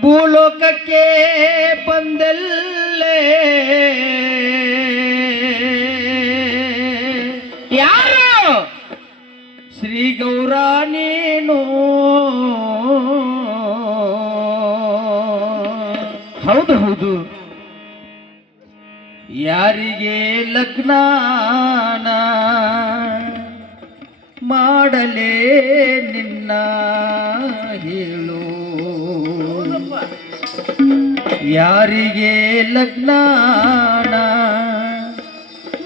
ಭೂಲೋಕಕ್ಕೆ ಬಂದಲ್ಲೇ ಯಾರು ಶ್ರೀ ಗೌರ ನೀನು ಹೌದು ಹೌದು ಯಾರಿಗೆ ಲಗ್ನಾನ ಮಾಡಲೇ ನಿನ್ನ ಹೇಳು ಯಾರಿಗೆ ಲಗ್ನಾನ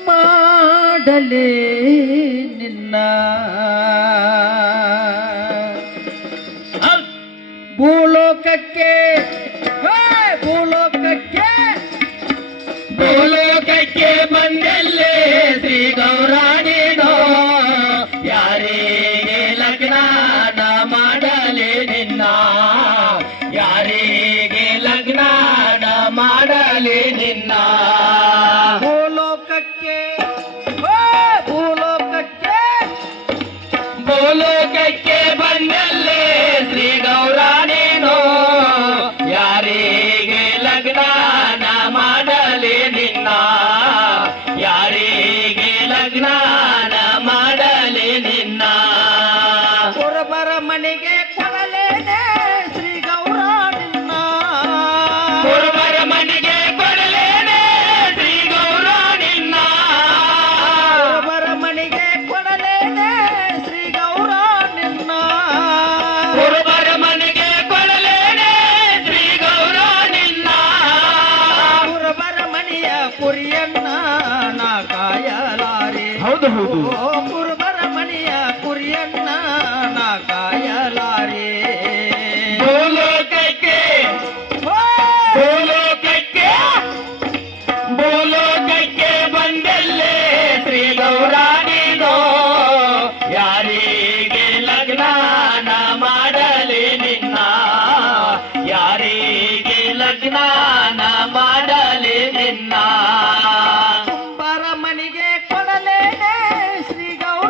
ಮಾಡಲೇ ನಿನ್ನ ಭೂಲೋಕಕ್ಕೆ ಭೂಲೋಕಕ್ಕೆ ಭೂಲೋಕಕ್ಕೆ ಬಂದಲ್ಲೇ ಶ್ರೀ ಗೌರ ನೀನು ಯಾರಿಗೆ ಲಗ್ನಾನ ಮಾಡಲೇ ನಿನ್ನ ಯಾರಿಗೆ ಲಗ್ನಾನ ಮಾಡಲೇ ನಿನ್ನ ಭೂಲೋಕಕ್ಕೆ ಭೂಲೋಕಕ್ಕೆ ಭೂಲೋಕಕ್ಕೆ ಬಂದಲ್ಲೇ ಶ್ರೀ ಗೌರ ನೀನು ಯಾರಿಗೆ ಲಗ್ನಾನ ಮಾಡಲೇ ನಿನ್ನ ಯಾರಿಗೆ ಲಗ್ನಾನ ಮಾಡಲೇ ನಿನ್ನ ಕುರುಬರ ಮನೆಗೆ ಕೊಡಲೇನೆ ಶ್ರೀ ಗೌರ ನಿನ್ನ ಕುರುಬರ ಮನೆಗೆ ಕೊಡಲೇನೆ ಶ್ರೀ ಗೌರ ನಿನ್ನ ಕುರುಬರ ಮನೆಗೆ ಕೊಡಲೇನೆ ಶ್ರೀ ಗೌರ ನಿನ್ನ ಕುರುಬರ ಮನೆಗೆ ಕೊಡಲೇನೆ ಶ್ರೀ ಗೌರ ನಿನ್ನ ಕುರುಬರ ಮನೆಯ ಕುರಿಯನ್ನ ನಾ ಕಾಯಲಾರೆ ಹೌದು ಹೌದು ಕುರುಬರ ಮನೆಯ ಕುರಿಯನ್ನ ನಾ ಕಾಯಲಾರೆ ಭೂಲೋಕಕ್ಕೆ ಭೂಲೋಕಕ್ಕೆ ಭೂಲೋಕಕ್ಕೆ ಬಂದಲ್ಲೇ ಶ್ರೀ ಗೌರ ನೀನು ಯಾರಿಗೆ ಲಗ್ನಾನ ಮಾಡಲೇ ನಿನ್ನ ಯಾರಿಗೆ ಲಗ್ನಾನ ಮಾಡಲೇ ನಿನ್ನ ಕುಂಬಾರ ಮನೆಗೆ ಕೊಡಲೇನೆ ಶ್ರೀ ಗೌರ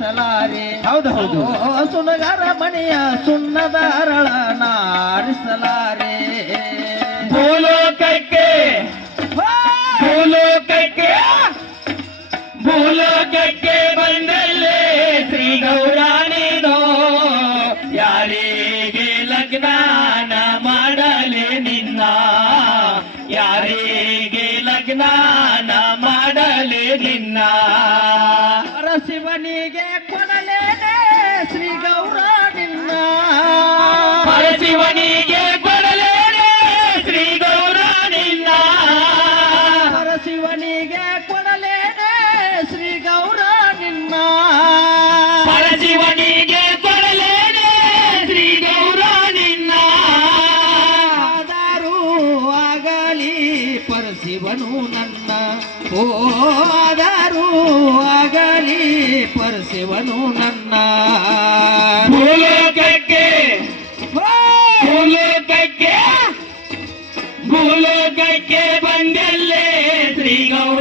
ಆರಿಸಲಾರೆ. ಹೌದು ಹೌದು ಸುನಗರ ಮಣಿಯ ಸುಣ್ಣದ ಅರಳ ನಾರಿಸಲಾರೆ. ಭೂಲೋಕಕ್ಕೆ ಭೂಲೋಕಕ್ಕೆ ಭೂಲೋಕಕ್ಕೆ ಬಂದಲ್ಲೇ ಶ್ರೀ ಗೌರಾಣಿದೋ ಯಾರಿಗೆ ಲಗ್ನಾನ ಮಾಡಲೆ ನಿನ್ನ ಯಾರಿಗೆ ಲಗ್ನಾನ ಮಾಡಲೆ ನಿನ್ನ ಪರಶಿವನಿಗೆ ಕೊಡಲೇನೆ ಶ್ರೀ ಗೌರ ನಿನ್ನ. ಪರಶಿವನಿಗೆ ಕೊಡಲೇನೆ ಶ್ರೀ ಗೌರ ನಿನ್ನ ಪರಶಿವನಿಗೆ ಕೊಡಲೇನೆ ಶ್ರೀ ಗೌರ ನಿನ್ನ. ಪರಶಿವನಿಗೆ ಕೊಡಲೇನೆ ಶ್ರೀ ಗೌರ ನಿನ್ನ ಆದರೂ ಆಗಲಿ ಪರಶಿವನು ನನ್ನ. ಹೋದರೂ ಆಗಲಿ ಪರಶಿವನು ನನ್ನ. ಭೂಲೋಕಕ್ಕೆ ಭೂಲೋಕಕ್ಕೆ ಭೂಲೋಕಕ್ಕೆ ಬಂದಲ್ಲೇ ಶ್ರೀ ಗೌರ